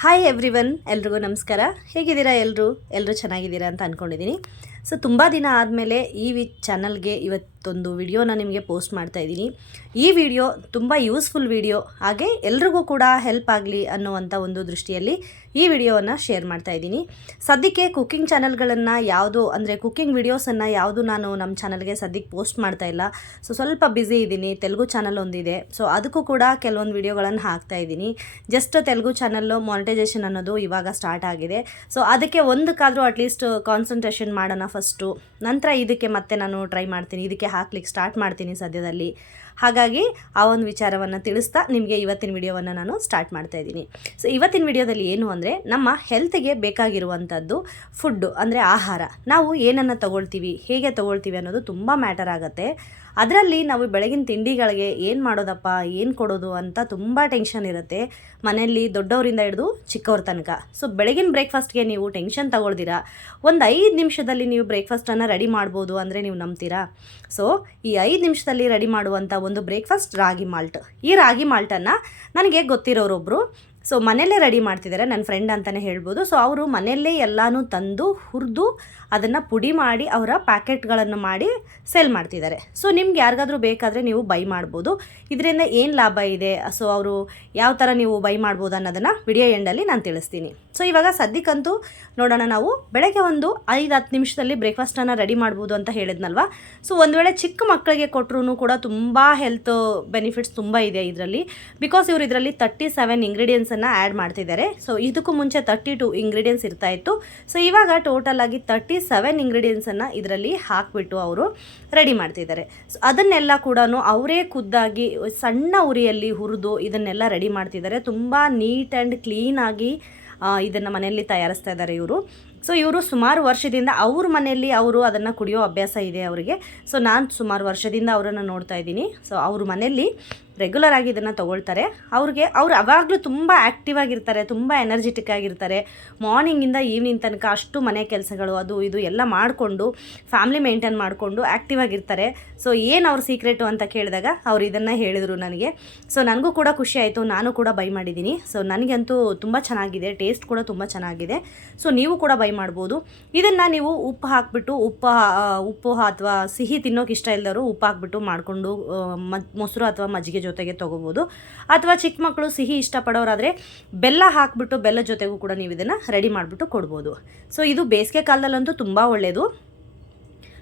Hi every one ಎಲ್ರಿಗೂ ನಮಸ್ಕಾರ. ಹೇಗಿದ್ದೀರಾ ಎಲ್ಲರೂ ಎಲ್ಲರೂ ಚೆನ್ನಾಗಿದ್ದೀರಾ ಅಂತ ಅಂದ್ಕೊಂಡಿದ್ದೀನಿ ಸೊ ತುಂಬ ದಿನ ಆದಮೇಲೆ ಈ ವಿ ಚಾನಲ್ಗೆ ಇವತ್ತೊಂದು ವಿಡಿಯೋನ ನಿಮಗೆ ಪೋಸ್ಟ್ ಮಾಡ್ತಾ ಇದ್ದೀನಿ. ಈ ವಿಡಿಯೋ ತುಂಬ ಯೂಸ್ಫುಲ್ ವಿಡಿಯೋ. ಹಾಗೆ ಎಲ್ರಿಗೂ ಕೂಡ ಹೆಲ್ಪ್ ಆಗಲಿ ಅನ್ನುವಂಥ ಒಂದು ದೃಷ್ಟಿಯಲ್ಲಿ ಈ ವಿಡಿಯೋವನ್ನು ಶೇರ್ ಮಾಡ್ತಾ ಇದ್ದೀನಿ. ಸದ್ಯಕ್ಕೆ ಕುಕ್ಕಿಂಗ್ ಚಾನಲ್ಗಳನ್ನು ಯಾವುದು, ಅಂದರೆ ಕುಕ್ಕಿಂಗ್ ವಿಡಿಯೋಸನ್ನು ಯಾವುದು ನಾನು ನಮ್ಮ ಚಾನಲ್ಗೆ ಸದ್ಯಕ್ಕೆ ಪೋಸ್ಟ್ ಮಾಡ್ತಾ ಇಲ್ಲ. ಸೊ ಸ್ವಲ್ಪ ಬ್ಯುಸಿ ಇದ್ದೀನಿ. ತೆಲುಗು ಚಾನಲ್ ಒಂದಿದೆ. ಸೊ ಅದಕ್ಕೂ ಕೂಡ ಕೆಲವೊಂದು ವಿಡಿಯೋಗಳನ್ನು ಹಾಕ್ತಾ ಇದ್ದೀನಿ. ಜಸ್ಟ್ ತೆಲುಗು ಚಾನಲ್ಲು ಮಾನಿಟೈಸೇಷನ್ ಅನ್ನೋದು ಇವಾಗ ಸ್ಟಾರ್ಟ್ ಆಗಿದೆ. ಸೊ ಅದಕ್ಕೆ ಒಂದಕ್ಕಾದರೂ ಅಟ್ಲೀಸ್ಟ್ ಕಾನ್ಸಂಟ್ರೇಷನ್ ಮಾಡೋಣ ಫಸ್ಟು ನಂತರ ಇದಕ್ಕೆ ಮತ್ತೆ ನಾನು ಟ್ರೈ ಮಾಡ್ತೀನಿ. ಇದಕ್ಕೆ ಹಾಕ್ಲಿಕ್ಕೆ ಸ್ಟಾರ್ಟ್ ಮಾಡ್ತೀನಿ ಸದ್ಯದಲ್ಲಿ. ಹಾಗಾಗಿ ಆ ಒಂದು ವಿಚಾರವನ್ನು ತಿಳಿಸ್ತಾ ನಿಮಗೆ ಇವತ್ತಿನ ವಿಡಿಯೋವನ್ನು ನಾನು ಸ್ಟಾರ್ಟ್ ಮಾಡ್ತಾ ಇದ್ದೀನಿ. ಸೊ ಇವತ್ತಿನ ವಿಡಿಯೋದಲ್ಲಿ ಏನು ಅಂದರೆ ನಮ್ಮ ಹೆಲ್ತ್ಗೆ ಬೇಕಾಗಿರುವಂಥದ್ದು ಫುಡ್ಡು ಅಂದರೆ ಆಹಾರ. ನಾವು ಏನನ್ನು ತಗೊಳ್ತೀವಿ, ಹೇಗೆ ತಗೊಳ್ತೀವಿ ಅನ್ನೋದು ತುಂಬ ಮ್ಯಾಟರ್ ಆಗುತ್ತೆ. ಅದರಲ್ಲಿ ನಾವು ಬೆಳಗಿನ ತಿಂಡಿಗಳಿಗೆ ಏನು ಮಾಡೋದಪ್ಪ, ಏನು ಕೊಡೋದು ಅಂತ ತುಂಬ ಟೆನ್ಷನ್ ಇರುತ್ತೆ. ಮನೆಯಲ್ಲಿ ದೊಡ್ಡವರಿಂದ ಹಿಡಿದು ಚಿಕ್ಕವ್ರ ತನಕ. ಸೊ ಬೆಳಗಿನ ಬ್ರೇಕ್ಫಾಸ್ಟ್ಗೆ ನೀವು ಟೆನ್ಷನ್ ತಗೊಳ್ದಿರಾ? ಒಂದು ಐದು ನಿಮಿಷದಲ್ಲಿ ನೀವು ಬ್ರೇಕ್ಫಾಸ್ಟನ್ನು ರೆಡಿ ಮಾಡ್ಬೋದು ಅಂದರೆ ನೀವು ನಂಬ್ತೀರಾ? ಸೊ ಈ ಐದು ನಿಮಿಷದಲ್ಲಿ ರೆಡಿ ಮಾಡುವಂಥ ಒಂದು ಬ್ರೇಕ್ಫಾಸ್ಟ್ ರಾಗಿ ಮಾಲ್ಟ್. ಈ ರಾಗಿ ಮಾಲ್ಟನ್ನು ನನಗೆ ಗೊತ್ತಿರೋರೊಬ್ಬರು ಸೊ, ಮನೆಯಲ್ಲೇ ರೆಡಿ ಮಾಡ್ತಿದ್ದಾರೆ ನನ್ನ ಫ್ರೆಂಡ್ ಅಂತಲೇ ಹೇಳ್ಬೋದು. ಸೊ, ಅವರು ಮನೆಯಲ್ಲೇ ಎಲ್ಲನೂ ತಂದು, ಹುರಿದು ಅದನ್ನು ಪುಡಿ ಮಾಡಿ ಅವರ ಪ್ಯಾಕೆಟ್ಗಳನ್ನು ಮಾಡಿ ಸೇಲ್ ಮಾಡ್ತಿದ್ದಾರೆ ಸೊ, ನಿಮ್ಗೆ ಯಾರಿಗಾದರೂ ಬೇಕಾದರೆ ನೀವು ಬೈ ಮಾಡ್ಬೋದು. ಇದರಿಂದ ಏನು ಲಾಭ ಇದೆ? ಸೊ, ಅವರು ಯಾವ ಥರ ನೀವು ಬೈ ಮಾಡ್ಬೋದು ಅನ್ನೋದನ್ನು ವಿಡಿಯೋ ಎಂಡಲ್ಲಿ ನಾನು ತಿಳಿಸ್ತೀನಿ. ಸೊ ಇವಾಗ ಸದ್ಯಕ್ಕಂತೂ ನೋಡೋಣ ನಾವು. ಬೆಳಗ್ಗೆ ಒಂದು ಐದು ಹತ್ತು ನಿಮಿಷದಲ್ಲಿ ಬ್ರೇಕ್ಫಾಸ್ಟನ್ನು ರೆಡಿ ಮಾಡ್ಬೋದು ಅಂತ ಹೇಳಿದ್ನಲ್ವಾ? ಸೊ ಒಂದು ವೇಳೆ ಚಿಕ್ಕ ಮಕ್ಕಳಿಗೆ ಕೊಟ್ಟರು ಕೂಡ ತುಂಬ ಹೆಲ್ತ್ ಬೆನಿಫಿಟ್ಸ್ ತುಂಬ ಇದೆ ಇದರಲ್ಲಿ. ಬಿಕಾಸ್ ಇವರು ಇದರಲ್ಲಿ ತರ್ಟಿ ಸೆವೆನ್ ಇಂಗ್ರೀಡಿಯೆಂಟ್ಸನ್ನು ಆ್ಯಡ್ ಮಾಡ್ತಿದ್ದಾರೆ. ಸೊ ಇದಕ್ಕೂ ಮುಂಚೆ ತರ್ಟಿ ಟು ಇಂಗ್ರೀಡಿಯೆಂಟ್ಸ್ ಇರ್ತಾ ಇತ್ತು. ಸೊ ಇವಾಗ ಟೋಟಲ್ ಆಗಿ ತರ್ಟಿ ಸೆವೆನ್ ಇಂಗ್ರೀಡಿಯೆಂಟ್ಸನ್ನು ಇದರಲ್ಲಿ ಹಾಕಿಬಿಟ್ಟು ಅವರು ರೆಡಿ ಮಾಡ್ತಿದ್ದಾರೆ. ಸೊ ಅದನ್ನೆಲ್ಲ ಕೂಡ ಅವರೇ ಖುದ್ದಾಗಿ ಸಣ್ಣ ಉರಿಯಲ್ಲಿ ಹುರಿದು ಇದನ್ನೆಲ್ಲ ರೆಡಿ ಮಾಡ್ತಿದ್ದಾರೆ. ತುಂಬ ನೀಟ್ ಆ್ಯಂಡ್ ಕ್ಲೀನಾಗಿ ಇದನ್ನು ಮನೆಯಲ್ಲಿ ತಯಾರಿಸ್ತಾ ಇದ್ದಾರೆ ಇವರು. ಸೊ ಇವರು ಸುಮಾರು ವರ್ಷದಿಂದ ಅವ್ರ ಮನೆಯಲ್ಲಿ ಅವರು ಅದನ್ನು ಕುಡಿಯೋ ಅಭ್ಯಾಸ ಇದೆ ಅವರಿಗೆ. ಸೊ ನಾನು ಸುಮಾರು ವರ್ಷದಿಂದ ಅವರನ್ನು ನೋಡ್ತಾ ಇದ್ದೀನಿ. ಸೊ ಅವ್ರ ಮನೆಯಲ್ಲಿ ರೆಗ್ಯುಲರ್ ಆಗಿ ಇದನ್ನು ತೊಗೊಳ್ತಾರೆ. ಅವ್ರಿಗೆ, ಅವ್ರು ಅವಾಗಲೂ ತುಂಬ ಆ್ಯಕ್ಟಿವ್ ಆಗಿರ್ತಾರೆ, ತುಂಬ ಎನರ್ಜೆಟಿಕ್ ಆಗಿರ್ತಾರೆ. ಮಾರ್ನಿಂಗಿಂದ ಈವ್ನಿಂಗ್ ತನಕ ಅಷ್ಟು ಮನೆ ಕೆಲಸಗಳು, ಅದು ಇದು ಎಲ್ಲ ಮಾಡಿಕೊಂಡು ಫ್ಯಾಮ್ಲಿ ಮೇಂಟೈನ್ ಮಾಡಿಕೊಂಡು ಆ್ಯಕ್ಟಿವ್ ಆಗಿರ್ತಾರೆ. ಸೊ ಏನು ಅವ್ರ ಸೀಕ್ರೆಟು ಅಂತ ಕೇಳಿದಾಗ ಅವ್ರು ಇದನ್ನು ಹೇಳಿದರು ನನಗೆ. ಸೊ ನನಗೂ ಕೂಡ ಖುಷಿ ಆಯಿತು, ನಾನು ಕೂಡ ಬೈ ಮಾಡಿದ್ದೀನಿ. ಸೊ ನನಗಂತೂ ತುಂಬ ಚೆನ್ನಾಗಿದೆ ಟೇಸ್ಟ್ ಕೂಡ ತುಂಬ ಚೆನ್ನಾಗಿದೆ. ಸೊ ನೀವು ಕೂಡ ಬೈ ಮಾಡ್ಬೋದು. ಇದನ್ನು ನೀವು ಉಪ್ಪು ಹಾಕಿಬಿಟ್ಟು, ಉಪ್ಪು ಉಪ್ಪು ಅಥವಾ ಸಿಹಿ ತಿನ್ನೋಕೆ ಇಷ್ಟ ಇಲ್ಲದವರು ಉಪ್ಪು ಹಾಕ್ಬಿಟ್ಟು ಮಾಡಿಕೊಂಡು ಮೊಸರು ಅಥವಾ ಮಜ್ಜಿಗೆ ಜೊತೆಗೆ ತೊಗೋಬೋದು. ಅಥವಾ ಚಿಕ್ಕ ಮಕ್ಕಳು ಸಿಹಿ ಇಷ್ಟಪಡೋರಾದರೆ ಬೆಲ್ಲ ಹಾಕಿಬಿಟ್ಟು ಬೆಲ್ಲ ಜೊತೆಗೂ ಕೂಡ ನೀವು ಇದನ್ನು ರೆಡಿ ಮಾಡಿಬಿಟ್ಟು ಕೊಡ್ಬೋದು. ಸೊ, ಇದು ಬೇಸಿಗೆ ಕಾಲದಲ್ಲಂತೂ ತುಂಬ ಒಳ್ಳೆಯದು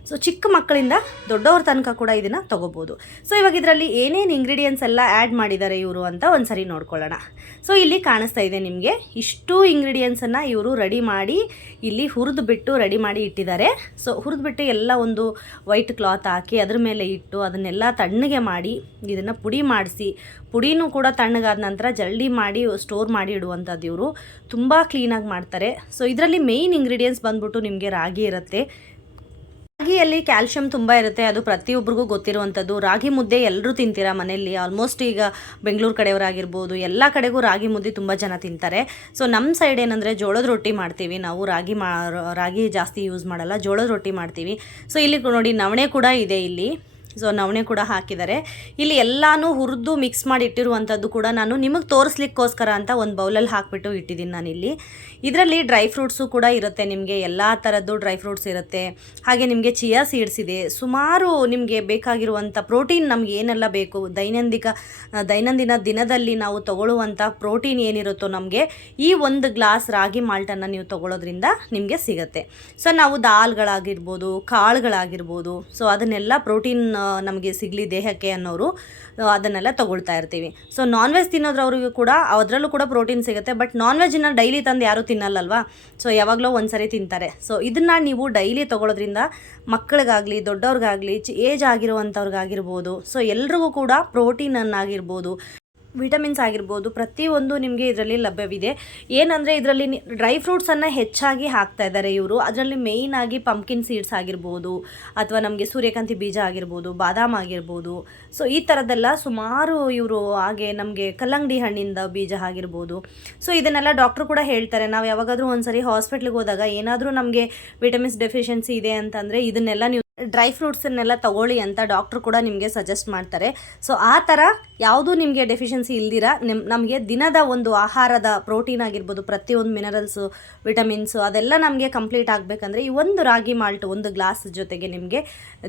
ಸೊ ಚಿಕ್ಕ ಮಕ್ಕಳಿಂದ ದೊಡ್ಡವ್ರ ತನಕ ಕೂಡ ಇದನ್ನು ತೊಗೋಬೋದು. ಸೊ ಇವಾಗ ಇದರಲ್ಲಿ ಏನೇನು ಇಂಗ್ರೀಡಿಯೆಂಟ್ಸ್ ಎಲ್ಲ ಆ್ಯಡ್ ಮಾಡಿದ್ದಾರೆ ಇವರು ಅಂತ ಒಂದು ಸರಿ ನೋಡ್ಕೊಳ್ಳೋಣ. ಸೊ ಇಲ್ಲಿ ಕಾಣಿಸ್ತಾ ಇದೆ ನಿಮಗೆ ಇಷ್ಟು ಇಂಗ್ರೀಡಿಯೆಂಟ್ಸನ್ನು ಇವರು ರೆಡಿ ಮಾಡಿ ಇಲ್ಲಿ ಹುರಿದು ಬಿಟ್ಟು ರೆಡಿ ಮಾಡಿ ಇಟ್ಟಿದ್ದಾರೆ. ಸೊ ಹುರಿದ್ಬಿಟ್ಟು ಎಲ್ಲ ಒಂದು ವೈಟ್ ಕ್ಲಾತ್ ಹಾಕಿ ಅದ್ರ ಮೇಲೆ ಇಟ್ಟು ಅದನ್ನೆಲ್ಲ ತಣ್ಣಗೆ ಮಾಡಿ ಇದನ್ನು ಪುಡಿ ಮಾಡಿಸಿ, ಪುಡಿನೂ ಕೂಡ ತಣ್ಣಗಾದ ನಂತರ ಜಲ್ದಿ ಮಾಡಿ ಸ್ಟೋರ್ ಮಾಡಿ ಇಡುವಂಥದ್ದು ಇವರು. ತುಂಬ ಕ್ಲೀನಾಗಿ ಮಾಡ್ತಾರೆ. ಸೊ ಇದರಲ್ಲಿ ಮೇಯ್ನ್ ಇಂಗ್ರೀಡಿಯೆಂಟ್ಸ್ ಬಂದ್ಬಿಟ್ಟು ನಿಮಗೆ ರಾಗಿ ಇರುತ್ತೆ. ರಾಗಿಯಲ್ಲಿ ಕ್ಯಾಲ್ಶಿಯಂ ತುಂಬ ಇರುತ್ತೆ, ಅದು ಪ್ರತಿಯೊಬ್ಬರಿಗೂ ಗೊತ್ತಿರುವಂಥದ್ದು. ರಾಗಿ ಮುದ್ದೆ ಎಲ್ಲರೂ ತಿಂತೀರಾ ಮನೆಯಲ್ಲಿ? ಆಲ್ಮೋಸ್ಟ್ ಈಗ ಬೆಂಗಳೂರು ಕಡೆಯವರಾಗಿರ್ಬೋದು, ಎಲ್ಲ ಕಡೆಗೂ ರಾಗಿ ಮುದ್ದೆ ತುಂಬ ಜನ ತಿಂತಾರೆ. ಸೊ ನಮ್ಮ ಸೈಡ್ ಏನಂದರೆ ಜೋಳದ ರೊಟ್ಟಿ ಮಾಡ್ತೀವಿ. ನಾವು ರಾಗಿ ಮಾ, ರಾಗಿ ಜಾಸ್ತಿ ಯೂಸ್ ಮಾಡಲ್ಲ, ಜೋಳದ ರೊಟ್ಟಿ ಮಾಡ್ತೀವಿ. ಸೊ ಇಲ್ಲಿ ನೋಡಿ ನವಣೆ ಕೂಡ ಇದೆ ಇಲ್ಲಿ. ಸೊ ನವಣೆ ಕೂಡ ಹಾಕಿದ್ದಾರೆ. ಇಲ್ಲಿ ಎಲ್ಲಾನು ಹುರಿದು ಮಿಕ್ಸ್ ಮಾಡಿ ಇಟ್ಟಿರುವಂಥದ್ದು ಕೂಡ ನಾನು ನಿಮಗೆ ತೋರಿಸ್ಲಿಕ್ಕೋಸ್ಕರ ಅಂತ ಒಂದು ಬೌಲಲ್ಲಿ ಹಾಕಿಬಿಟ್ಟು ಇಟ್ಟಿದ್ದೀನಿ ನಾನಿಲ್ಲಿ. ಇದರಲ್ಲಿ ಡ್ರೈ ಫ್ರೂಟ್ಸು ಕೂಡ ಇರುತ್ತೆ ನಿಮಗೆ, ಎಲ್ಲ ಥರದ್ದು ಡ್ರೈ ಫ್ರೂಟ್ಸ್ ಇರುತ್ತೆ. ಹಾಗೆ ನಿಮಗೆ ಚಿಯಾ ಸೀಡ್ಸ್ ಇದೆ. ಸುಮಾರು ನಿಮಗೆ ಬೇಕಾಗಿರುವಂಥ ಪ್ರೋಟೀನ್ ನಮ್ಗೆ ಏನೆಲ್ಲ ಬೇಕು? ದೈನಂದಿಕ ದೈನಂದಿನ ದಿನದಲ್ಲಿ ನಾವು ತಗೊಳ್ಳುವಂಥ ಪ್ರೋಟೀನ್ ಏನಿರುತ್ತೋ ನಮಗೆ, ಈ ಒಂದು ಗ್ಲಾಸ್ ರಾಗಿ ಮಾಲ್ಟನ್ನು ನೀವು ತಗೊಳ್ಳೋದ್ರಿಂದ ನಿಮಗೆ ಸಿಗುತ್ತೆ. ಸೊ ನಾವು ದಾಲ್ಗಳಾಗಿರ್ಬೋದು, ಕಾಳುಗಳಾಗಿರ್ಬೋದು ಸೊ ಅದನ್ನೆಲ್ಲ ಪ್ರೋಟೀನ್ ನಮಗೆ ಸಿಗಲಿ ದೇಹಕ್ಕೆ ಅನ್ನೋರು ಅದನ್ನೆಲ್ಲ ತಗೊಳ್ತಾ ಇರ್ತೀವಿ. ಸೊ ನಾನ್ ವೆಜ್ ತಿನ್ನೋದ್ರವ್ರಿಗೂ ಕೂಡ ಅದರಲ್ಲೂ ಕೂಡ ಪ್ರೋಟೀನ್ ಸಿಗುತ್ತೆ ಬಟ್ ನಾನ್ ವೆಜ್ನ ಡೈಲಿ ತಂದು ಯಾರೂ ತಿನ್ನಲ್ಲಲ್ವಾ? ಸೊ ಯಾವಾಗಲೂ ಒಂದ್ಸರಿ ತಿಂತಾರೆ. ಸೊ ಇದನ್ನು ನೀವು ಡೈಲಿ ತೊಗೊಳೋದ್ರಿಂದ ಮಕ್ಕಳಿಗಾಗಲಿ, ದೊಡ್ಡವ್ರಿಗಾಗಲಿ ಏಜ್ ಆಗಿರುವಂಥವ್ರಿಗಾಗಿರ್ಬೋದು ಸೊ ಎಲ್ರಿಗೂ ಕೂಡ ಪ್ರೋಟೀನನ್ನಾಗಿರ್ಬೋದು ವಿಟಮಿನ್ಸ್ ಆಗಿರ್ಬೋದು, ಪ್ರತಿಯೊಂದು ನಿಮಗೆ ಇದರಲ್ಲಿ ಲಭ್ಯವಿದೆ. ಏನಂದರೆ ಇದರಲ್ಲಿ ಡ್ರೈ ಫ್ರೂಟ್ಸನ್ನು ಹೆಚ್ಚಾಗಿ ಹಾಕ್ತಾ ಇದ್ದಾರೆ ಇವರು. ಅದರಲ್ಲಿ ಮೇಯ್ನ್ ಆಗಿ ಪಂಪ್ಕಿನ್ ಸೀಡ್ಸ್ ಆಗಿರ್ಬೋದು, ಅಥವಾ ನಮಗೆ ಸೂರ್ಯಕಾಂತಿ ಬೀಜ ಆಗಿರ್ಬೋದು, ಬಾದಾಮ್ ಆಗಿರ್ಬೋದು. ಸೊ ಈ ಥರದ್ದೆಲ್ಲ ಸುಮಾರು ಇವರು ಹಾಗೆ ನಮಗೆ ಕಲ್ಲಂಗಡಿ ಹಣ್ಣಿಂದ ಬೀಜ ಆಗಿರ್ಬೋದು. ಸೊ ಇದನ್ನೆಲ್ಲ ಡಾಕ್ಟ್ರು ಕೂಡ ಹೇಳ್ತಾರೆ. ನಾವು ಯಾವಾಗಾದರೂ ಒಂದ್ಸರಿ ಹಾಸ್ಪಿಟ್ಲಿಗೆ ಹೋದಾಗ ಏನಾದರೂ ನಮಗೆ ವಿಟಮಿನ್ಸ್ ಡೆಫಿಷಿಯನ್ಸಿ ಇದೆ ಅಂತಂದರೆ ಇದನ್ನೆಲ್ಲ ನೀವು ಡ್ರೈ ಫ್ರೂಟ್ಸನ್ನೆಲ್ಲ ತಗೊಳ್ಳಿ ಅಂತ ಡಾಕ್ಟ್ರು ಕೂಡ ನಿಮಗೆ ಸಜೆಸ್ಟ್ ಮಾಡ್ತಾರೆ. ಸೊ, ಆ ಥರ ಯಾವುದೂ ನಿಮಗೆ ಡೆಫಿಷಿಯನ್ಸಿ ಇಲ್ದಿರ? ನಿಮ್, ನಮಗೆ ದಿನದ ಒಂದು ಆಹಾರದ ಪ್ರೋಟೀನ್ ಆಗಿರ್ಬೋದು, ಪ್ರತಿಯೊಂದು ಮಿನರಲ್ಸು, ವಿಟಮಿನ್ಸು ಅದೆಲ್ಲ ನಮಗೆ ಕಂಪ್ಲೀಟ್ ಆಗಬೇಕಂದ್ರೆ ಈ ಒಂದು ರಾಗಿ ಮಾಲ್ಟ್ ಒಂದು ಗ್ಲಾಸ್ ಜೊತೆಗೆ ನಿಮಗೆ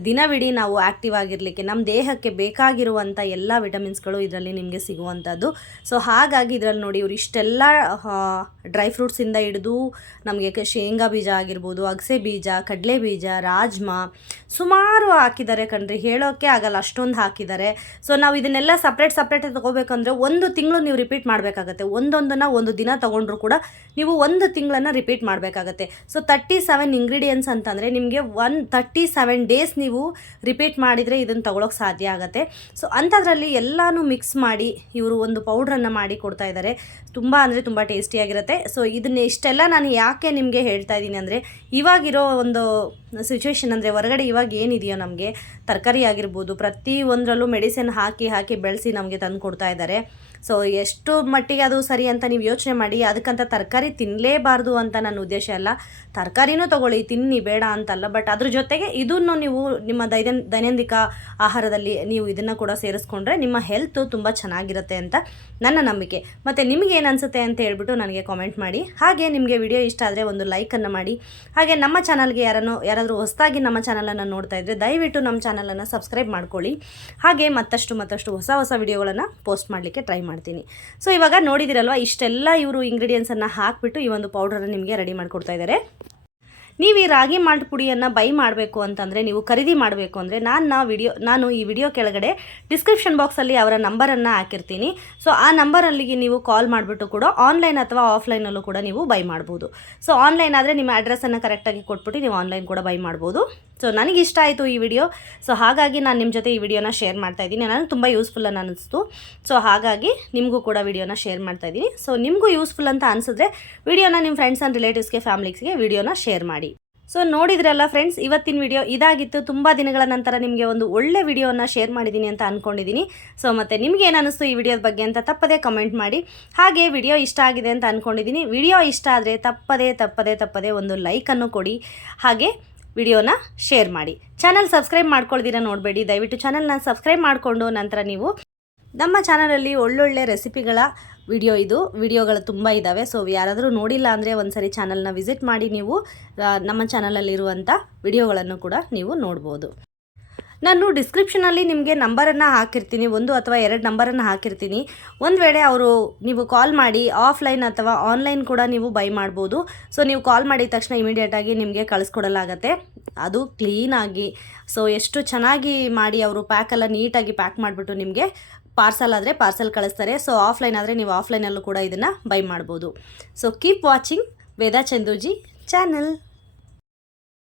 ದಿನವಿಡೀ ನಾವು ಆ್ಯಕ್ಟಿವ್ ಆಗಿರಲಿಕ್ಕೆ ನಮ್ಮ ದೇಹಕ್ಕೆ ಬೇಕಾಗಿರುವಂಥ ಎಲ್ಲ ವಿಟಮಿನ್ಸ್ಗಳು ಇದರಲ್ಲಿ ನಿಮಗೆ ಸಿಗುವಂಥದ್ದು. ಸೊ, ಹಾಗಾಗಿ ಇದರಲ್ಲಿ ನೋಡಿ ಇವ್ರು ಇಷ್ಟೆಲ್ಲ ಡ್ರೈ ಫ್ರೂಟ್ಸಿಂದ ಹಿಡಿದು ನಮಗೆ ಶೇಂಗಾ ಬೀಜ ಆಗಿರ್ಬೋದು, ಅಗಸೆ ಬೀಜ, ಕಡಲೆ ಬೀಜ, ರಾಜ್ಮಾ ಸುಮಾರು ಹಾಕಿದ್ದಾರೆ ಕಣ್ರಿ. ಹೇಳೋಕ್ಕೆ ಆಗಲ್ಲ, ಅಷ್ಟೊಂದು ಹಾಕಿದ್ದಾರೆ. ಸೊ ನಾವು ಇದನ್ನೆಲ್ಲ ಸಪ್ರೇಟ್ ಸಪ್ರೇಟ್ ತೊಗೋಬೇಕಂದ್ರೆ ಒಂದು ತಿಂಗಳು ನೀವು ರಿಪೀಟ್ ಮಾಡಬೇಕಾಗತ್ತೆ. ಒಂದೊಂದನ್ನು ಒಂದು ದಿನ ತೊಗೊಂಡ್ರು ಕೂಡ ನೀವು ಒಂದು ತಿಂಗಳನ್ನು ರಿಪೀಟ್ ಮಾಡಬೇಕಾಗತ್ತೆ. ಸೊ ತರ್ಟಿ ಸೆವೆನ್ ಇಂಗ್ರೀಡಿಯೆಂಟ್ಸ್ ಅಂತಂದರೆ ನಿಮಗೆ ಒನ್ ತರ್ಟಿ ಸೆವೆನ್ ಡೇಸ್ ನೀವು ರಿಪೀಟ್ ಮಾಡಿದರೆ ಇದನ್ನು ತೊಗೊಳಕ್ಕೆ ಸಾಧ್ಯ ಆಗುತ್ತೆ. ಸೊ ಅಂಥದ್ರಲ್ಲಿ ಎಲ್ಲನೂ ಮಿಕ್ಸ್ ಮಾಡಿ ಇವರು ಒಂದು ಪೌಡ್ರನ್ನು ಮಾಡಿ ಕೊಡ್ತಾ ಇದ್ದಾರೆ ತುಂಬ ಅಂದರೆ ತುಂಬ ಟೇಸ್ಟಿಯಾಗಿರುತ್ತೆ ಸೊ ಇದನ್ನ ಇಷ್ಟೆಲ್ಲ ನಾನು ಯಾಕೆ ನಿಮಗೆ ಹೇಳ್ತಾ ಇದ್ದೀನಿ ಅಂದರೆ ಇವಾಗಿರೋ ಒಂದು ಸಿಚುವೇಶನ್ ಅಂದರೆ ಹೊರಗಡೆ ಇವಾಗ ಏನಿದೆಯೋ ನಮಗೆ ತರಕಾರಿ ಆಗಿರ್ಬೋದು ಪ್ರತಿ ಒಂದರಲ್ಲೂ ಮೆಡಿಸಿನ್ ಹಾಕಿ ಹಾಕಿ ಬೆಳೆಸಿ ನಮಗೆ ತಂದು ಕೊಡ್ತಾ ಇದ್ದಾರೆ. ಸೊ ಎಷ್ಟು ಮಟ್ಟಿಗೆ ಅದು ಸರಿ ಅಂತ ನೀವು ಯೋಚನೆ ಮಾಡಿ, ಅದಕ್ಕಂತ ತರಕಾರಿ ತಿನ್ನಲೇಬಾರ್ದು ಅಂತ ನನ್ನ ಉದ್ದೇಶ ಅಲ್ಲ. ತರಕಾರಿನೂ ತಗೊಳ್ಳಿ, ತಿನ್ನಿ, ಬೇಡ ಅಂತಲ್ಲ. ಬಟ್ ಅದ್ರ ಜೊತೆಗೆ ಇದನ್ನು ನೀವು ನಿಮ್ಮ ದೈನನ್ ದೈನಂದಿಕ ಆಹಾರದಲ್ಲಿ ನೀವು ಇದನ್ನು ಕೂಡ ಸೇರಿಸ್ಕೊಂಡ್ರೆ ನಿಮ್ಮ ಹೆಲ್ತ್ ತುಂಬ ಚೆನ್ನಾಗಿರುತ್ತೆ ಅಂತ ನನ್ನ ನಂಬಿಕೆ. ಮತ್ತು ನಿಮಗೆ ಏನು ಅನಿಸುತ್ತೆ ಅಂತ ಹೇಳ್ಬಿಟ್ಟು ನನಗೆ ಕಾಮೆಂಟ್ ಮಾಡಿ. ಹಾಗೆ ನಿಮಗೆ ವಿಡಿಯೋ ಇಷ್ಟ ಆದರೆ ಒಂದು ಲೈಕನ್ನು ಮಾಡಿ. ಹಾಗೆ ನಮ್ಮ ಚಾನಲ್ಗೆ ಯಾರನ್ನು, ಯಾರಾದರೂ ಹೊಸದಾಗಿ ನಮ್ಮ ಚಾನಲನ್ನು ನೋಡ್ತಾ ಇದ್ದರೆ ದಯವಿಟ್ಟು ನಮ್ಮ ಚಾನಲನ್ನು ಸಬ್ಸ್ಕ್ರೈಬ್ ಮಾಡ್ಕೊಳ್ಳಿ. ಹಾಗೆ ಮತ್ತಷ್ಟು ಮತ್ತಷ್ಟು ಹೊಸ ಹೊಸ ವಿಡಿಯೋಗಳನ್ನು ಪೋಸ್ಟ್ ಮಾಡಲಿಕ್ಕೆ ಟ್ರೈ ಮಾಡ್ತೀನಿ. ಸೊ ಇವಾಗ ನೋಡಿದಿರಲ್ವ, ಇಷ್ಟೆಲ್ಲ ಇವರು ಇಂಗ್ರೀಡಿಯೆಂಟ್ಸನ್ನು ಹಾಕಿಬಿಟ್ಟು ಈ ಒಂದು ಪೌಡ್ರನ್ನು ನಿಮಗೆ ರೆಡಿ ಮಾಡಿಕೊಡ್ತಾ ಇದ್ದಾರೆ ನೀವು ಈ ರಾಗಿ ಮಾಲ್ಟ್ ಪುಡಿಯನ್ನು ಬೈ ಮಾಡಬೇಕು ಅಂತಂದರೆ ನೀವು ಖರೀದಿ ಮಾಡಬೇಕು ಅಂದರೆ ನಾನು ನಾ ವಿಡಿಯೋ ನಾನು ಈ ವಿಡಿಯೋ ಕೆಳಗಡೆ ಡಿಸ್ಕ್ರಿಪ್ಷನ್ ಬಾಕ್ಸಲ್ಲಿ ಅವರ ನಂಬರನ್ನು ಹಾಕಿರ್ತೀನಿ. ಸೊ, ಆ ನಂಬರಲ್ಲಿಗೆ ನೀವು ಕಾಲ್ ಮಾಡಿಬಿಟ್ಟು ಕೂಡ ಆನ್ಲೈನ್ ಅಥವಾ ಆಫ್ಲೈನಲ್ಲೂ ಕೂಡ ನೀವು ಬೈ ಮಾಡ್ಬೋದು. ಸೊ, ಆನ್ಲೈನ್ ಆದರೆ ನಿಮ್ಮ ಅಡ್ರೆಸ್ಸನ್ನು ಕರೆಕ್ಟಾಗಿ ಕೊಟ್ಬಿಟ್ಟು ನೀವು ಆನ್ಲೈನ್ ಕೂಡ ಬೈ ಮಾಡ್ಬೋದು. ಸೊ, ನನಗೆ ಇಷ್ಟ ಆಯಿತು ಈ ವಿಡಿಯೋ. ಸೊ, ಹಾಗಾಗಿ ನಾನು ನಿಮ್ಮ ಜೊತೆ ಈ ವಿಡಿಯೋನ ಶೇರ್ ಮಾಡ್ತಾ ಇದ್ದೀನಿ. ನನಗೆ ತುಂಬ ಯೂಸ್ಫುಲ್ ಅನ್ನ ಅನ್ನಿಸ್ತು ಸೊ, ಹಾಗಾಗಿ ನಿಮಗೂ ಕೂಡ ವಿಡಿಯೋನ ಶೇರ್ ಮಾಡ್ತಾ ಇದ್ದೀನಿ. ಸೊ, ನಿಮಗೂ ಯೂಸ್ಫುಲ್ ಅಂತ ಅನಿಸಿದ್ರೆ ವಿಡಿಯೋನ ನಿಮ್ಮ ಫ್ರೆಂಡ್ಸ್ ಆ್ಯಂಡ್ ರಿಲೇಟಿವ್ಸ್ಗೆ ಫ್ಯಾಮಿಲೀಸ್ಗೆ ವಿಡಿಯೋನ ಶೇರ್ ಮಾಡಿ. ಸೊ ನೋಡಿದ್ರಲ್ಲ ಫ್ರೆಂಡ್ಸ್ ಇವತ್ತಿನ ವಿಡಿಯೋ ಇದಾಗಿತ್ತು. ತುಂಬ ದಿನಗಳ ನಂತರ ನಿಮಗೆ ಒಂದು ಒಳ್ಳೆ ವಿಡಿಯೋನ ಶೇರ್ ಮಾಡಿದ್ದೀನಿ ಅಂತ ಅಂದ್ಕೊಂಡಿದ್ದೀನಿ ಸೊ ಮತ್ತು ನಿಮ್ಗೆ ಏನು ಅನ್ನಿಸ್ತು ಈ ವಿಡಿಯೋದ ಬಗ್ಗೆ ಅಂತ ತಪ್ಪದೇ ಕಮೆಂಟ್ ಮಾಡಿ. ಹಾಗೆ ವಿಡಿಯೋ ಇಷ್ಟ ಆಗಿದೆ ಅಂತ ಅಂದ್ಕೊಂಡಿದ್ದೀನಿ ವಿಡಿಯೋ ಇಷ್ಟ ಆದರೆ ತಪ್ಪದೇ ತಪ್ಪದೇ ತಪ್ಪದೇ ಒಂದು ಲೈಕನ್ನು ಕೊಡಿ. ಹಾಗೆ ವಿಡಿಯೋನ ಶೇರ್ ಮಾಡಿ. ಚಾನಲ್ ಸಬ್ಸ್ಕ್ರೈಬ್ ಮಾಡ್ಕೊಳ್ದಿರ ನೋಡಬೇಡಿ. ದಯವಿಟ್ಟು ಚಾನಲ್ನ ಸಬ್ಸ್ಕ್ರೈಬ್ ಮಾಡಿಕೊಂಡು ನಂತರ ನೀವು ನಮ್ಮ ಚಾನಲಲ್ಲಿ ಒಳ್ಳೊಳ್ಳೆ ರೆಸಿಪಿಗಳ ವಿಡಿಯೋ ಇದು. ವಿಡಿಯೋಗಳು ತುಂಬ ಇದ್ದಾವೆ ಸೊ ಯಾರಾದರೂ ನೋಡಿಲ್ಲ ಅಂದರೆ ಒಂದ್ಸರಿ ಚಾನಲ್ನ ವಿಸಿಟ್ ಮಾಡಿ ನೀವು ನಮ್ಮ ಚಾನಲಲ್ಲಿರುವಂಥ ವಿಡಿಯೋಗಳನ್ನು ಕೂಡ ನೀವು ನೋಡ್ಬೋದು. ನಾನು ಡಿಸ್ಕ್ರಿಪ್ಷನಲ್ಲಿ ನಿಮಗೆ ನಂಬರನ್ನು ಹಾಕಿರ್ತೀನಿ. ಒಂದು ಅಥವಾ ಎರಡು ನಂಬರನ್ನು ಹಾಕಿರ್ತೀನಿ. ಒಂದು ವೇಳೆ ಅವರು ನೀವು ಕಾಲ್ ಮಾಡಿ ಆಫ್ಲೈನ್ ಅಥವಾ ಆನ್ಲೈನ್ ಕೂಡ ನೀವು ಬೈ ಮಾಡ್ಬೋದು. ಸೊ ನೀವು ಕಾಲ್ ಮಾಡಿದ ತಕ್ಷಣ ಇಮಿಡಿಯೇಟಾಗಿ ನಿಮಗೆ ಕಳಿಸ್ಕೊಡಲಾಗತ್ತೆ. ಅದು ಕ್ಲೀನಾಗಿ ಸೊ ಎಷ್ಟು ಚೆನ್ನಾಗಿ ಮಾಡಿ ಅವರು ಪ್ಯಾಕೆಲ್ಲ ನೀಟಾಗಿ ಪ್ಯಾಕ್ ಮಾಡಿಬಿಟ್ಟು ನಿಮಗೆ ಪಾರ್ಸಲ್ ಆದರೆ ಪಾರ್ಸಲ್ ಕಳಿಸ್ತಾರೆ. ಸೊ ಆಫ್ಲೈನ್ ಆದರೆ ನೀವು ಆಫ್ಲೈನಲ್ಲೂ ಕೂಡ ಇದನ್ನು ಬೈ ಮಾಡ್ಬೋದು. So keep watching Veda Chanduji channel